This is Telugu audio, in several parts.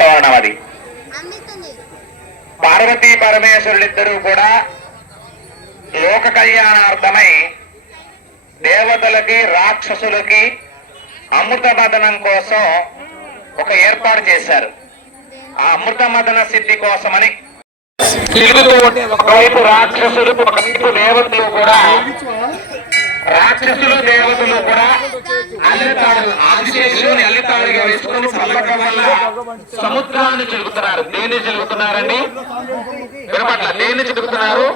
తోరణం అది పార్వతీ పరమేశ్వరులిద్దరూ కూడా లోక కళ్యాణార్థమై దేవతలకి రాక్షసులకి అమృత మదనం కోసం ఒక ఏర్పాటు చేశారు. ఆ అమృత మదన సిద్ధి కోసమని. ఒకవైపు రాక్షసులు ఒకవైపు దేవతలు కూడా. రాక్షసులు దేవతలు కూడా అల్లితాడు ఆదిశేషుని అల్లితాడుగా వేసుకొని చల్లటం వల్ల సముద్రాన్ని చిలుకుతున్నారు. దేన్ని చిలుకుతున్నారండి? వినపట్ల దేన్ని చిలుకుతున్నారు?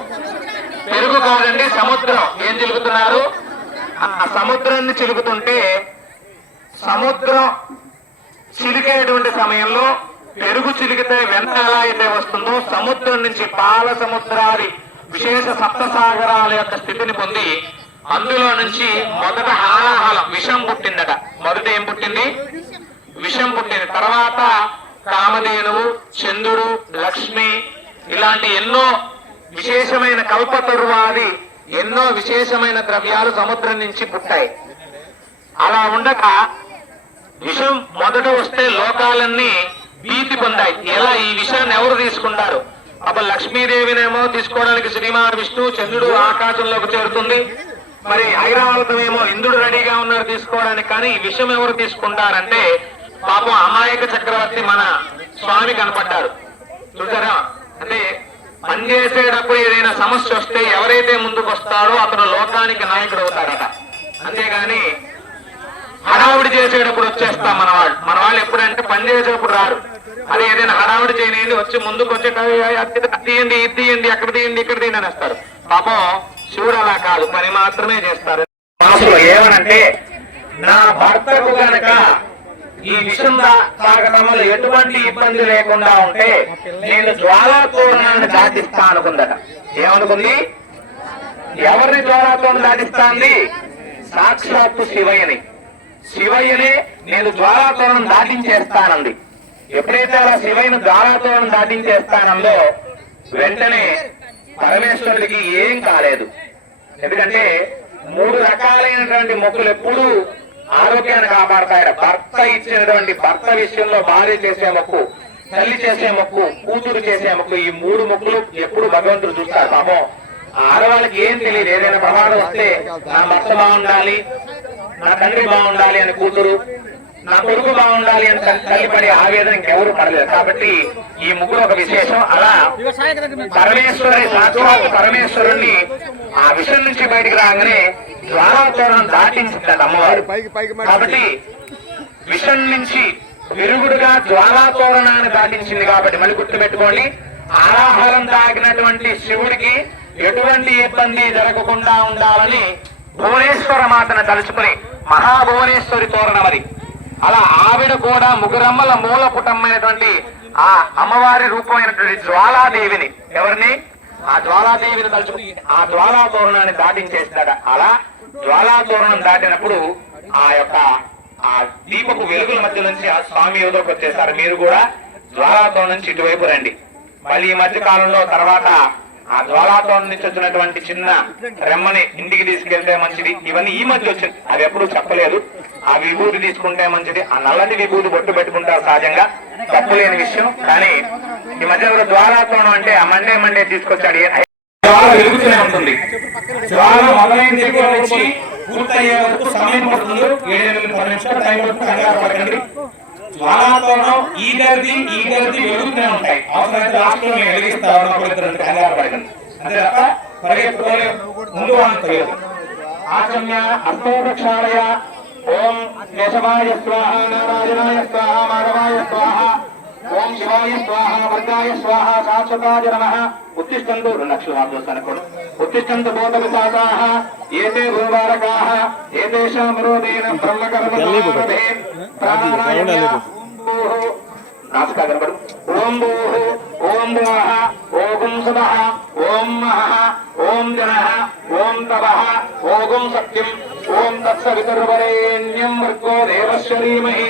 పెరుగు కాదండి సముద్రం. ఏం చిలుకుతున్నారు? ఆ సముద్రాన్ని చిలుకుతుంటే సముద్రం చిలికేటువంటి సమయంలో పెరుగు చిలికితే వెన్న ఎలా అయితే వస్తుందో సముద్రం నుంచి పాల సముద్రాది విశేష సప్తసాగరాల యొక్క స్థితిని పొంది అందులో నుంచి మొదట హాలాహలం విషం పుట్టిందట. మొదట ఏం పుట్టింది? విషం పుట్టింది. తర్వాత కామధేనువు చంద్రుడు లక్ష్మి ఇలాంటి ఎన్నో విశేషమైన కల్పతరువాది ఎన్నో విశేషమైన ద్రవ్యాలు సముద్రం నుంచి పుట్టాయి. అలా ఉండక విషం మొదట వస్తే లోకాలన్నీ భీతి పొందాయి. ఎలా? ఈ విషయాన్ని ఎవరు తీసుకుంటారు? అప్పుడు లక్ష్మీదేవినేమో తీసుకోవడానికి శ్రీమాన్ విష్ణు చంద్రుడు ఆకాశంలోకి చేరుతుంది. మరి ఐరావతం ఏమో ఇంద్రుడు రెడీగా ఉన్నారు తీసుకోవడానికి కానీ ఈ విషయం ఎవరు తీసుకుంటారంటే పాపం అమాయక చక్రవర్తి మన స్వామి కనపడ్డారు. చూసారా? అంటే పనిచేసేటప్పుడు ఏదైనా సమస్య వస్తే ఎవరైతే ముందుకు వస్తాడో అతను లోకానికి నాయకుడు అవుతాడట అంతేగాని హడావుడి చేసేటప్పుడు వచ్చేస్తాం మన వాళ్ళు. మన వాళ్ళు ఎప్పుడంటే పని చేసేటప్పుడు రారు. అది ఏదైనా హడావుడి చేయనియండి వచ్చి ముందుకు వచ్చి తీయండి ఇది తీయండి అక్కడ తీయండి ఇక్కడ తీయండి అనేస్తారు పాపం శివుడు అలా కాదు పని మాత్రమే చేస్తారు. మనసులో ఏమనంటే నా భర్తకు గనక ఈ విషం తాగటంలో ఎటువంటి ఇబ్బంది లేకుండా ఉంటే నేను జ్వాలాతోరణాన్ని దాటిస్తా అనుకుందట. ఏమనుకుంది? ఎవరిని జ్వాలాతోరణం దాటిస్తాంది? సాక్షాత్తు శివయ్యని. శివయ్యనే నేను జ్వాలాతోరణం దాటించేస్తానంది. ఎప్పుడైతే అలా శివయ్యను జ్వాలాతోరణం దాటించేస్తానందో వెంటనే పరమేశ్వరుడికి ఏం కాలేదు. ఎందుకంటే మూడు రకాలైనటువంటి మొక్కులు ఎప్పుడు ఆరోగ్యాన్ని కాపాడతాయట. భర్త ఇచ్చినటువంటి భర్త విషయంలో భార్య చేసే మొక్కు తల్లి చేసే మొక్కు కూతురు చేసే మొక్కు ఈ మూడు మొక్కులు ఎప్పుడు భగవంతుడు చూస్తారు పాపం ఆడవాళ్ళకి ఏం తెలియదు. ఏదైనా ప్రమాదం వస్తే నా భర్త బాగుండాలి నా తండ్రి బాగుండాలి అని కూతురు నా కొడుకు బాగుండాలి అని తల్లి- పడే ఆవేదన ఇంకెవరు పడలేదు. కాబట్టి ఈ ముగ్గురు ఒక విశేషం. అలా పరమేశ్వరి సాక్షాత్ పరమేశ్వరుణ్ణి ఆ విషయం నుంచి బయటికి రాగానే ద్వారాతోరణం దాటించిందట అమ్మవారు. కాబట్టి విషం నుంచి విరుగుడుగా జ్వాలాతోరణాన్ని దాటించింది కాబట్టి మళ్ళీ గుర్తుపెట్టుకోండి. ఆహారం తాగినటువంటి శివుడికి ఎటువంటి ఇబ్బంది జరగకుండా ఉండాలని భువనేశ్వర మాతను తలుచుకుని మహాభువనేశ్వరి తోరణం అది. అలా ఆవిడ కూడా ముగురమ్మల మూల పుటమైనటువంటి ఆ అమ్మవారి రూపమైనటువంటి జ్వాలాదేవిని. ఎవరిని? ఆ జ్వాలాదేవిని తలుచుకుని ఆ జ్వాలా తోరణాన్ని దాటించేస్తాడ. అలా జ్వాలా తోరణం దాటినప్పుడు ఆ యొక్క ఆ దీపపు వెలుగుల మధ్య నుంచి ఆ స్వామి యువతకు వచ్చేస్తారు. మీరు కూడా జ్వాలాతోరణం నుంచి ఇటువైపు రండి. మళ్ళీ ఈ మధ్య కాలంలో తర్వాత ఆ జ్వాలాతోరణం నుంచి వచ్చినటువంటి చిన్న రెమ్మని ఇంటికి తీసుకెళ్తే మంచిది. ఇవన్నీ ఈ మధ్య వచ్చింది అవి ఎప్పుడు చెప్పలేదు. ఆ విభూతి తీసుకుంటే మంచిది. ఆ నల్లటి విభూతి బొట్టు పెట్టుకుంటారు సహజంగా తప్పు లేని విషయం. కానీ ఈ మధ్య ఎవరు అంటే ఆ మండే మండే తీసుకొచ్చాడు. జ్వాల వెలుగుతూనే ఉంటుంది. జ్వాల మొదలైన దగ్గర నుంచి పూర్తయ్యే వరకు సమయం పడుతుంది. ఏడు ఎనిమిది పది నిమిషాలు టైం పడుతుంది. కంగారు పడకండి. జ్వాలాతోరణం ఈ గది ఈ గది వెలుగుతూనే ఉంటాయి. అవసరమైతే లాస్ట్లో నేను వెలిగిస్తాను అప్పుడు ఇద్దరు కంగారు పడకండి. అంతే తప్ప పరిగెత్తుకోలే ముందు వాళ్ళని తెలియదు ఆచమ్య అర్థోపక్షాళయ ఓం కేశవాయ స్వాహ నారాయణాయ స్వాహ మాధవాయ స్వాహ. ఓం శివాయ స్వాహ వర్గాయ స్వాహ శాశ్వతాయ నమ. ఉత్తిష్టంతు రెండు లక్షల ఆలోచనకుడు ఉత్తిష్టంతు భూత విశాఖాః ఏతే భూవారకాః ఏతేషాం రోదేన బ్రహ్మకర్మదే ప్రాణాయామ నాసుకా కనబడు ఓం భూః ఓం భువః ఓం సుధః ఓం మహః ఓం జనః ఓం తపః ఓం సత్యం ఓం తత్సవితుర్వరేణ్యం వర్గో దేవశ్వరీమహి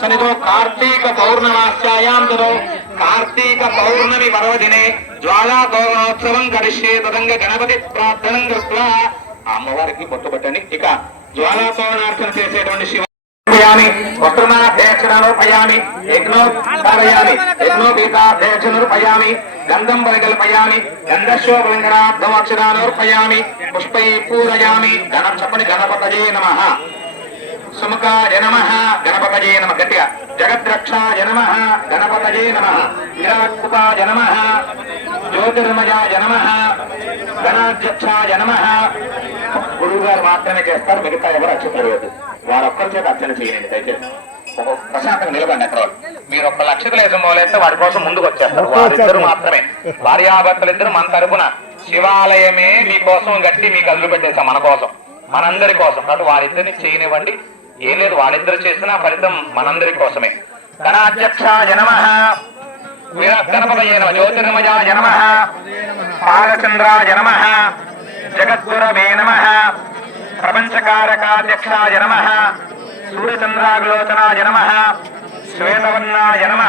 సన్నిధో కార్తీక పౌర్ణమాస్యాయాం తదో. కార్తీక పౌర్ణమి పర్వదినే జ్వాలా గౌరవోత్సవం కరిష్యే తదంగ గణపతి ప్రార్థనం కృత్వా. అమ్మవారికి పొట్టుబట్టండి ఇక జ్వాలా పౌర్ణార్చన చేసేటువంటి శివ పయామి వస్త్రనాథేక్షణోపయామి యజ్ఞోపయామి యజ్ఞోపీతాధ్యక్షనుర్పయామి గంధం పరికల్పయామి గంధశోభలింగనాథమక్షరానుర్పయామి పుష్పై పూరయామి ధనం చెప్పని గణపతయే నమ. సుముఖాయ నమ గణపతయే నమ. గట్టిగా. జగద్రక్షాయ నమ గణపతయే నమ. విరాట్కుపాయ నమ జ్యోతిర్మయాయ నమ గణాధ్యక్షాయ నమ. గురువు గారు మాత్రమే చేస్తారు మిగతా ఎవరు అక్షతలు లేదు వారు ఒక్కరి చేత అర్చన చేయండి దయచేసి ఒక ప్రశాంతంగా నిలబండి అక్కడ. మీరు ఒక్క లక్షలు వేసిన మొదలైతే వాడి కోసం ముందుకు వచ్చేస్తారు. వారిద్దరు మాత్రమే. భార్యాభర్తలు ఇద్దరు మన తరపున శివాలయమే మీకోసం గట్టి మీకు అదులు పెట్టేశాం మన కోసం మనందరి కోసం. కాబట్టి వారిద్దరిని చేయనివ్వండి. ఏం లేదు వాళ్ళిద్దరు చేసిన ఫలితం మనందరి కోసమే. గణాధ్యక్షాయ నమ గణపతయ నమ జ్యోతిర్మయాయ నమ బాలచంద్రాయ నమ జగద్గురవే నమ. ప్రపంచకారకాధ్యక్షాయ నమ. సూర్యచంద్రాగ్లోచనాయ నమ. శ్వేతవర్ణాయ నమ.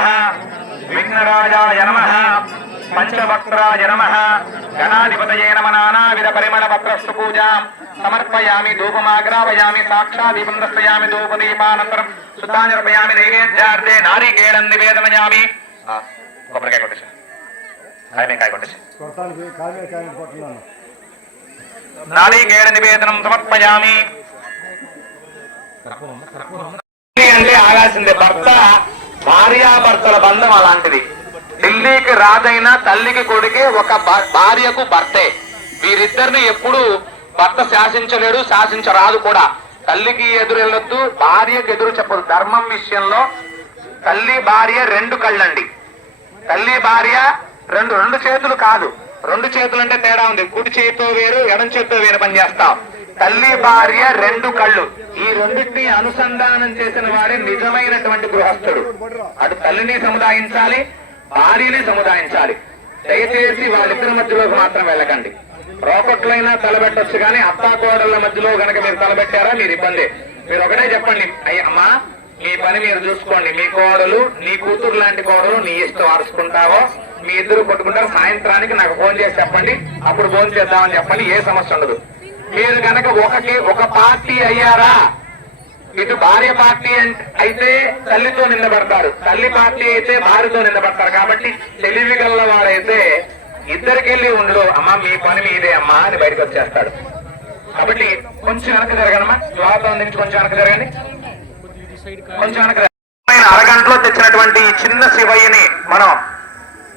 విఘ్నరాజాయ నమ. పంచవక్రాయ నమ. గణాధిపతయే నమ. నానావిధ పరిమళ పత్రస్సు పూజాం. సమర్పయామి ధూపమాగ్రాపయామి సాక్షాదీపం దర్శయామి ధూపదీపానంతరం సుతాంజర్పయామి నైవేద్యార్థే నారికేళం నివేదనయామి. కొబ్బరికాయ కొట్టేసి కాయమే కాయ కొట్టేసి కొడతానికి నివేదనం సమర్పయామి అంటే ఆగాల్సిందే భర్త భార్యాభర్తల బంధం అలాంటిది ఢిల్లీకి రాజైన తల్లికి కొడుకే ఒక భార్యకు భర్తే వీరిద్దరిని ఎప్పుడు భర్త శాసించలేడు శాసించరాదు కూడా తల్లికి ఎదురు వెళ్ళొద్దు భార్యకు ఎదురు చెప్పదు ధర్మం విషయంలో తల్లి భార్య రెండు కళ్ళండి తల్లి భార్య రెండు రెండు చేతులు కాదు రెండు చేతులంటే తేడా ఉంది. కుడి చేతితో వేరు ఎడం చేతితో వేరు పని చేస్తాం. తల్లి భార్య రెండు కళ్ళు. ఈ రెండింటిని అనుసంధానం చేసిన వాడే నిజమైనటువంటి గృహస్థుడు. అటు తల్లిని సముదాయించాలి భార్యని సముదాయించాలి. దయచేసి వాళ్ళిద్దరి మధ్యలోకి మాత్రం వెళ్ళకండి. రోకట్లైనా తలబెట్టొచ్చు కానీ అత్తాకోడళ్ళ మధ్యలో గనక మీరు తలబెట్టారా? మీరు ఇబ్బంది. మీరు ఒకటే చెప్పండి. అయ్య అమ్మా మీ పని మీరు చూసుకోండి. మీ కోడలు నీ కూతురు లాంటి కోడలు నీ ఇష్టం అరుచుకుంటావో మీ ఇద్దరు కొట్టుకుంటారు. సాయంత్రానికి నాకు ఫోన్ చేసి చెప్పండి. అప్పుడు ఫోన్ చేద్దామని చెప్పండి. ఏ సమస్య ఉండదు. మీరు గనక ఒకకి ఒక పార్టీ అయ్యారా? ఇటు భార్య పార్టీ అయితే తల్లితో నిలబడతారు తల్లి పార్టీ అయితే భార్యతో నిలబడతారు కాబట్టి తెలివిగల్ల వాడైతే ఇద్దరికెళ్ళి ఉండడు అమ్మా మీ పని మీదే అమ్మా అని బయటకు వచ్చేస్తాడు. కాబట్టి కొంచెం వెనక జరగనమ్మా. జ్వాతం నుంచి కొంచెం వెనక జరగండి. కొంచెం వెనక అరగంటలో తెచ్చినటువంటి చిన్న శివయ్యని మనం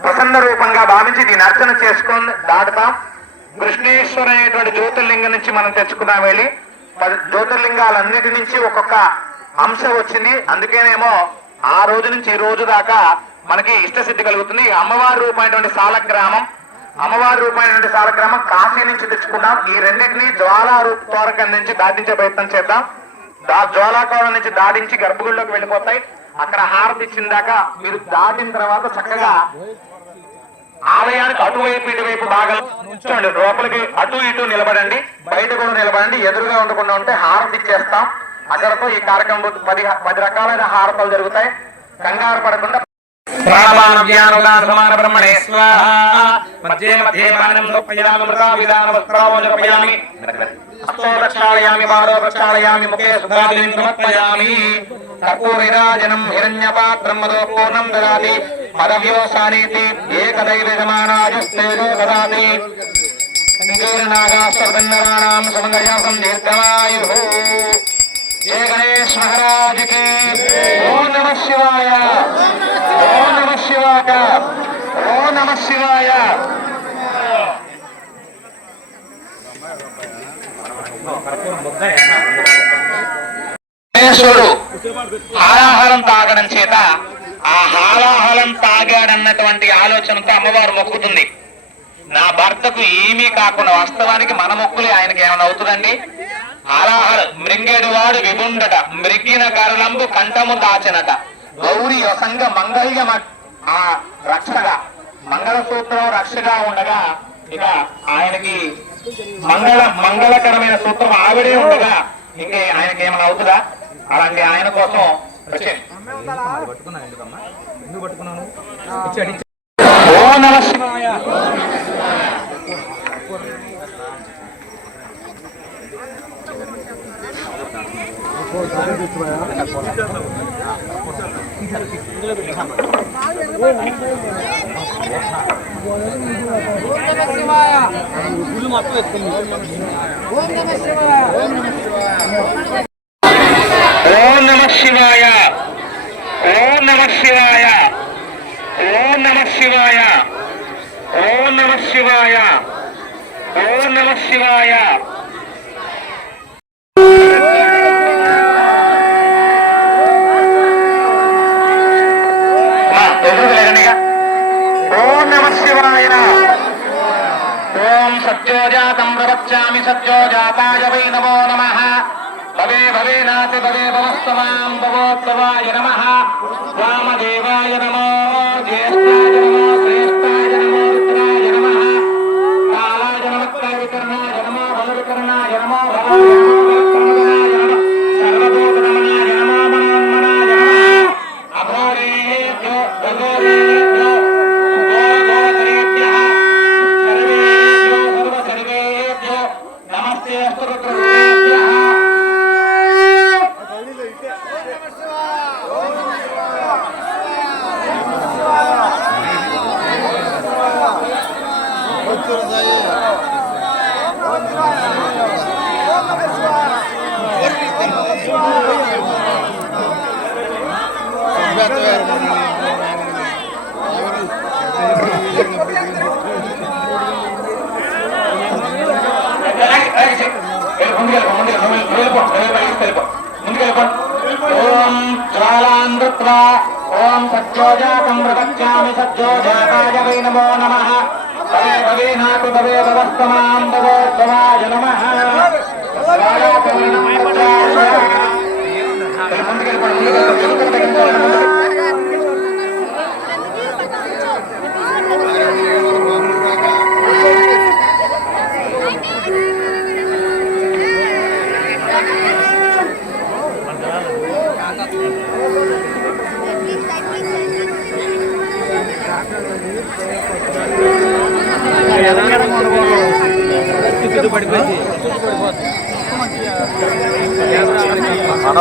ప్రసన్న రూపంగా భావించి దీని అర్చన చేసుకొని దాటుతాం. కృష్ణేశ్వరు అనేటువంటి జ్యోతిర్లింగం నుంచి మనం తెచ్చుకున్నాం వెళ్ళి. జ్యోతిర్లింగాలన్నిటి నుంచి ఒక్కొక్క అంశం వచ్చింది. అందుకేనేమో ఆ రోజు నుంచి ఈ రోజు దాకా మనకి ఇష్టసిద్ధి కలుగుతుంది. అమ్మవారి రూపమైనటువంటి సాలగ్రామం అమ్మవారి రూపమైనటువంటి సాలగ్రామం కాశీ నుంచి తెచ్చుకున్నాం. ఈ రెండింటిని జ్వాలా రూప తోరకం నుంచి దాటించే ప్రయత్నం చేద్దాం. దా జ్వాలాకోణం నుంచి దాటించి గర్భగుడిలోకి వెళ్ళిపోతాయి. అక్కడ హారతి ఇచ్చిన దాకా మీరు దాటిన తర్వాత చక్కగా ఆలయానికి అటువైపు ఇటువైపు బాగా చూడండి లోపలికి అటు ఇటు నిలబడండి. బయట కూడా నిలబడండి. ఎదురుగా ఉండకుండా ఉంటే హారతి ఇచ్చేస్తాం. అక్కడతో ఈ కార్యక్రమం పది పది రకాలైన హారతలు జరుగుతాయి. కంగారు పడకుండా ప్రాణపాన వ్యానుదాన సమాన బ్రహ్మణే స్వాహ. మధ్యే పానం లోపయామి మృతా విధాన వస్త్రావోజపయామి హస్తో ప్రక్షాళయామి పాదో ప్రక్షాళయామి ముఖే సుధాదిని సమర్పయామి కర్పూరిరాజనం హిరణ్యపాత్రం మదో పూర్ణం దదాతి పదవ్యోసానీతి ఏకదైవజమానాయుస్తేజో దదాతి నాగాస్వర్గన్నానాం సమగయాసం దీర్ఘమాయు జయ గణేష్ మహారాజ్కి ఓం నమ శివాయ ఓం హాలాహలం తాగడం చేత ఆ హాలాహలం తాగాడన్నటువంటి ఆలోచనతో అమ్మవారు మొక్కుతుంది. నా భర్తకు ఏమీ కాకుండా వాస్తవానికి మన మొక్కులే ఆయనకి ఏమైనా అవుతుందండి? ఆలాహల మృంగేడు వాడు విభుండట మృగిన కరులంబు కంఠము దాచనట. గౌరి వసంగ మంగళిగ మ- ఆ రక్షగా మంగళసూత్రం రక్షగా ఉండగా ఇక ఆయనకి మంగళ మంగళకరమైన సూత్రం ఆవిడే ఉండగా ఇంకే ఆయనకి ఏమైనా అవుతుందా? అలాంటి ఆయన కోసం వచ్చేది పట్టుకున్నాను ఎందుకమ్మా ఎందుకు పట్టుకున్నాను ఇచ్చి అడిగి ఓ నమ శివాయ. ఓం నమ శివాయ. ఓం నమ శివాయ. ఓం నమ శివాయ. ఓం నమ శివాయ. ఓం నమ శివాయ మా ఎదురు లేదండిగా ఓం నమ శివాయ ఓం సత్యోజాతం సత్యో జాతాయ వై నమో నమ భవే భవే నాతి భవే భవస్తమాం భవోత్తవాయ నమ వామదేవాయ నమో జ్యేష్ఠాయ నమో ఓం జ్వాలాంధ్వా ఓం సత్యోజాతం ప్రపచ్యామి సత్యోజాతాయ వై నమో నమ భవే భవే నాటి భవే భవస్తమాం భవోద్భవాయ నమ పడిపోయింది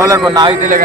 మనవలకు నాకు తెలియక